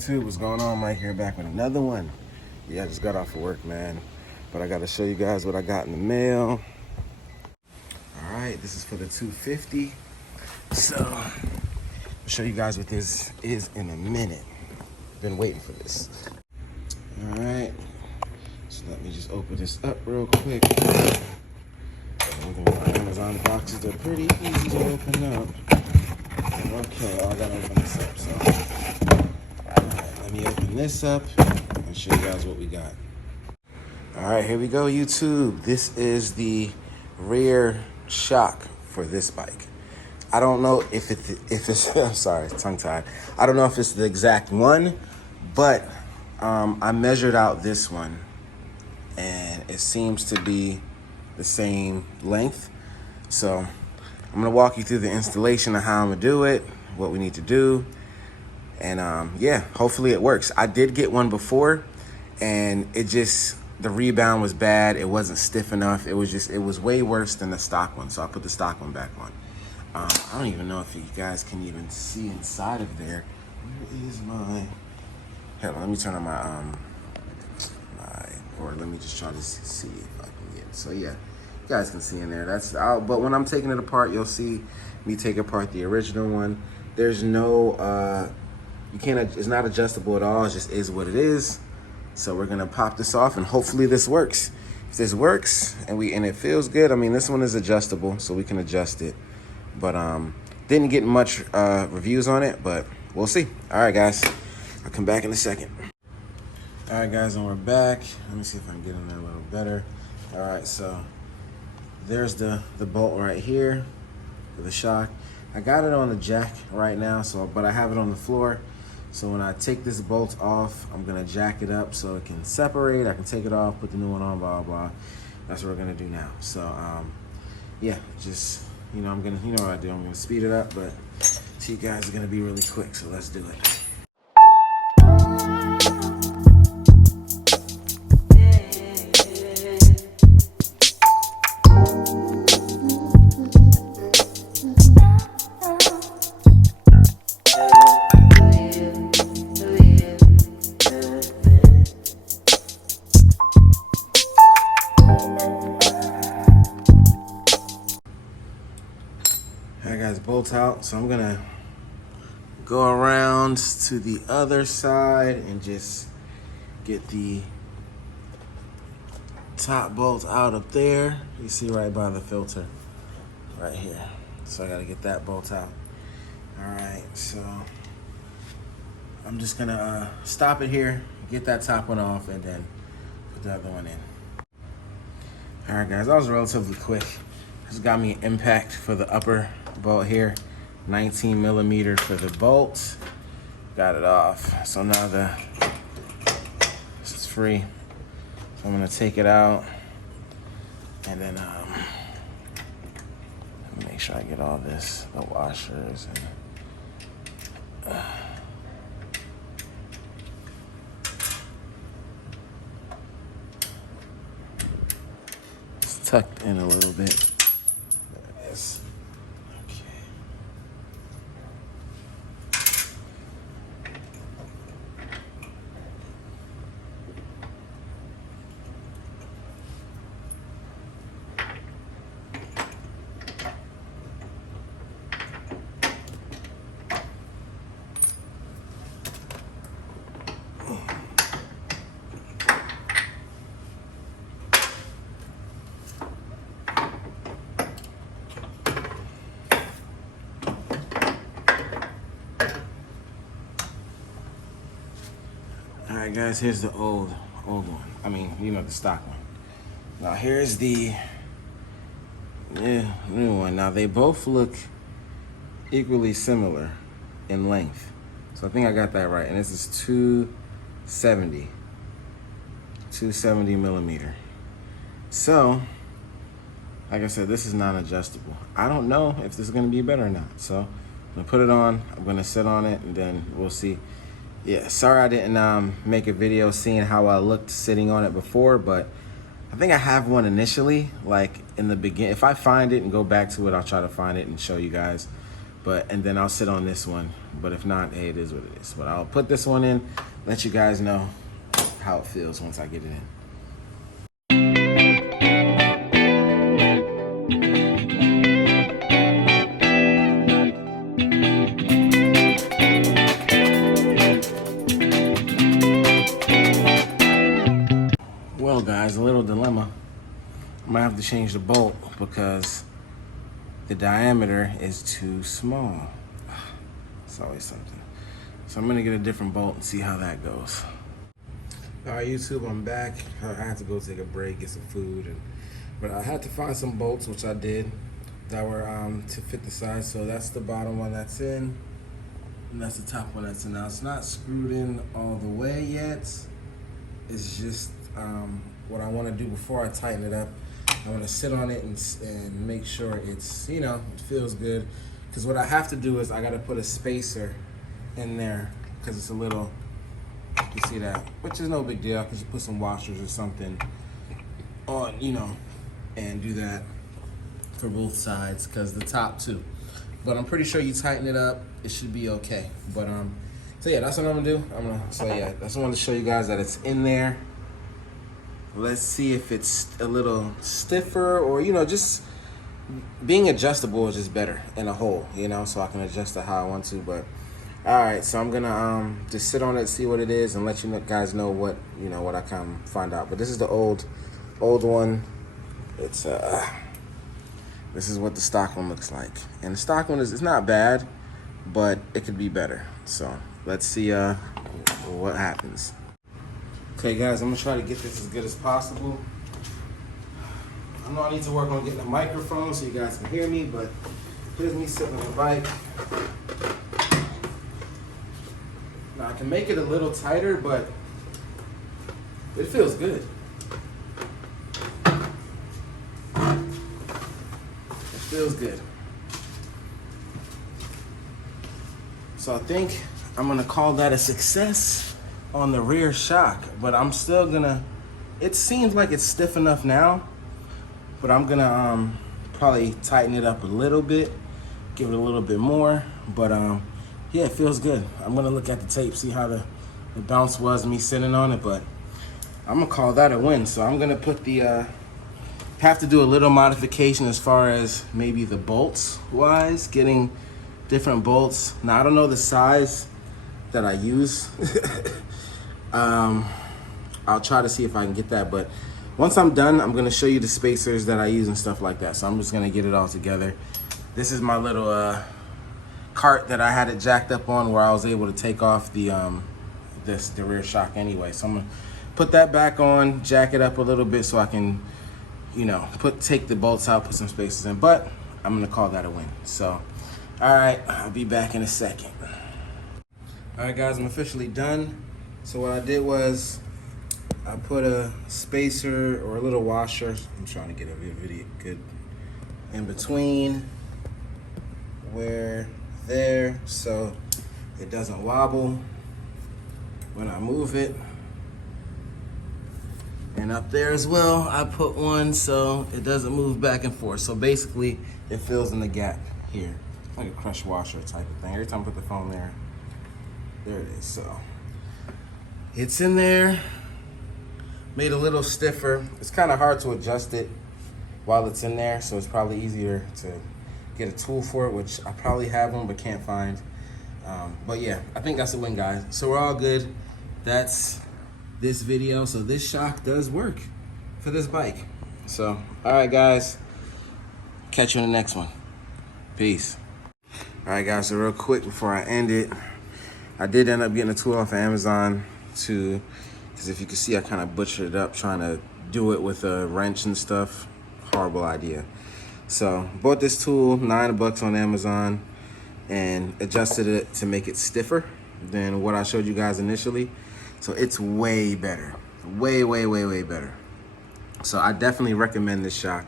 YouTube? What's going on? Mike here, back with another one. Yeah, I just got off of work, man, but I got to show you guys what I got in the mail. All right, this is for the 250. So I'll show you guys what this is in a minute. Been waiting for this. All right, so let me just open this up real quick. Amazon boxes, they're pretty easy to open up. Okay, I gotta open this up, so let me open this up and show you guys what we got. All right, here we go, YouTube. This is the rear shock for this bike. I don't know if it's I'm sorry, tongue-tied. I don't know if it's the exact one, but I measured out this one and it seems to be the same length. So I'm gonna walk you through the installation of how I'm gonna do it, what we need to do, and yeah, hopefully it works. I did get one before, and the rebound was bad. It wasn't stiff enough. It was way worse than the stock one. So I put the stock one back on. I don't even know if you guys can even see inside of there. Where is my? Hold on, let me turn on my or let me just try to see if I can get it. So yeah. You guys can see in there. That's out. But when I'm taking it apart, you'll see me take apart the original one. There's no you can't, it's not adjustable at all. It just is what it is. So we're gonna pop this off and hopefully this works. If this works and it feels good, I mean, this one is adjustable, so we can adjust it. But didn't get much reviews on it, but we'll see. All right, guys, I'll come back in a second. All right, guys, and we're back. Let me see if I can get in there a little better. All right, so there's the bolt right here for the shock. I got it on the jack right now, but I have it on the floor. So when I take this bolt off, I'm gonna jack it up so it can separate. I can take it off, put the new one on, blah, blah. That's what we're gonna do now. So yeah, just, you know what I do. I'm gonna speed it up, but you guys are gonna be really quick, so let's do it. All right, guys, bolts out. So I'm gonna go around to the other side and just get the top bolt out up there. You see right by the filter right here. So I gotta get that bolt out. All right, so I'm just gonna stop it here, get that top one off, and then put the other one in. All right, guys, that was relatively quick. Just got me an impact for the upper bolt here, 19 millimeter for the bolt. Got it off. So now this is free. So I'm gonna take it out and then make sure I get all this, the washers and it's tucked in a little bit. There it is. Okay. All right, guys, here's the old one. I mean, the stock one. Now here's the new one. Now they both look equally similar in length. So I think I got that right. And this is 270 millimeter. So, like I said, this is non-adjustable. I don't know if this is gonna be better or not. So I'm gonna put it on, I'm gonna sit on it, and then we'll see. Yeah, sorry I didn't make a video seeing how I looked sitting on it before, but I think I have one initially, like in the beginning. If I find it and go back to it, I'll try to find it and show you guys. and then I'll sit on this one. But if not, hey, it is what it is. But I'll put this one in, let you guys know how it feels once I get it in. Well, guys, a little dilemma. I'm gonna have to change the bolt because the diameter is too small. It's always something. So I'm gonna get a different bolt and see how that goes. All right, YouTube, I'm back. I had to go take a break, get some food, but I had to find some bolts, which I did, that were to fit the size. So that's the bottom one that's in, and that's the top one that's in. Now it's not screwed in all the way yet. It's just what I want to do before I tighten it up. I want to sit on it and make sure it's, it feels good. Because what I have to do is I got to put a spacer in there because it's a little, you see that, which is no big deal because you put some washers or something on, and do that for both sides because the top too. But I'm pretty sure you tighten it up, it should be okay. But so yeah, that's what I'm gonna do. So yeah, that's what I want to show you guys, that it's in there. Let's see if it's a little stiffer or, just being adjustable is just better in a hole, so I can adjust it how I want to. But all right, so I'm gonna just sit on it, see what it is, and let you guys know what, what I can find out. But this is the old one. It's this is what the stock one looks like. And the stock one it's not bad, but it could be better. So let's see what happens. Okay, guys, I'm gonna try to get this as good as possible. I know I need to work on getting a microphone so you guys can hear me, but here's me sitting on the bike. Now I can make it a little tighter, but it feels good. It feels good. So I think I'm gonna call that a success on the rear shock, but I'm still gonna, it seems like it's stiff enough now, but I'm gonna probably tighten it up a little bit, give it a little bit more, but yeah, it feels good. I'm gonna look at the tape, see how the bounce was, me sitting on it, but I'm gonna call that a win. So I'm gonna put the, have to do a little modification as far as maybe the bolts wise, getting different bolts. Now I don't know the size that I use. I'll try to see if I can get that, but once I'm done, I'm gonna show you the spacers that I use and stuff like that. So I'm just gonna get it all together. This is my little cart that I had it jacked up on, where I was able to take off the rear shock anyway. So I'm gonna put that back on, jack it up a little bit so I can, take the bolts out, put some spacers in, but I'm gonna call that a win. So, all right, I'll be back in a second. All right, guys, I'm officially done. So what I did was I put a spacer or a little washer. I'm trying to get a video good in between where there, so it doesn't wobble when I move it. And up there as well, I put one so it doesn't move back and forth. So basically, it fills in the gap here, like a crush washer type of thing. Every time I put the phone there it is. So it's in there, made a little stiffer. It's kind of hard to adjust it while it's in there, so it's probably easier to get a tool for it, which I probably have one but can't find. But yeah, I think that's a win, guys. So we're all good. That's this video. So this shock does work for this bike. So, all right, guys. Catch you in the next one. Peace. All right, guys, so real quick before I end it, I did end up getting a tool off of Amazon because if you can see, I kind of butchered it up trying to do it with a wrench and stuff. Horrible idea. So bought this tool, $9 on Amazon, and adjusted it to make it stiffer than what I showed you guys initially. So it's way better, way better. So I definitely recommend this shock.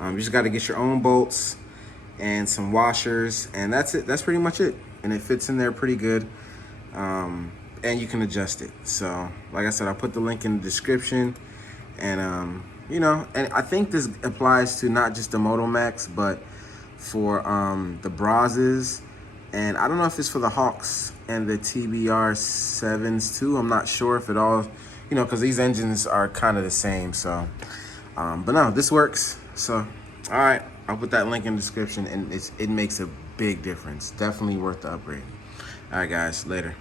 You just got to get your own bolts and some washers, and that's it. That's pretty much it. And it fits in there pretty good. And you can adjust it. So like I said, I'll put the link in the description. And and I think this applies to not just the MOTOMAX, but for the Brazos, and I don't know if it's for the Hawks and the TBR 7s too. I'm not sure if it all, you know, because these engines are kind of the same. So, but no, this works. So, all right, I'll put that link in the description, and it makes a big difference. Definitely worth the upgrade. All right, guys, later.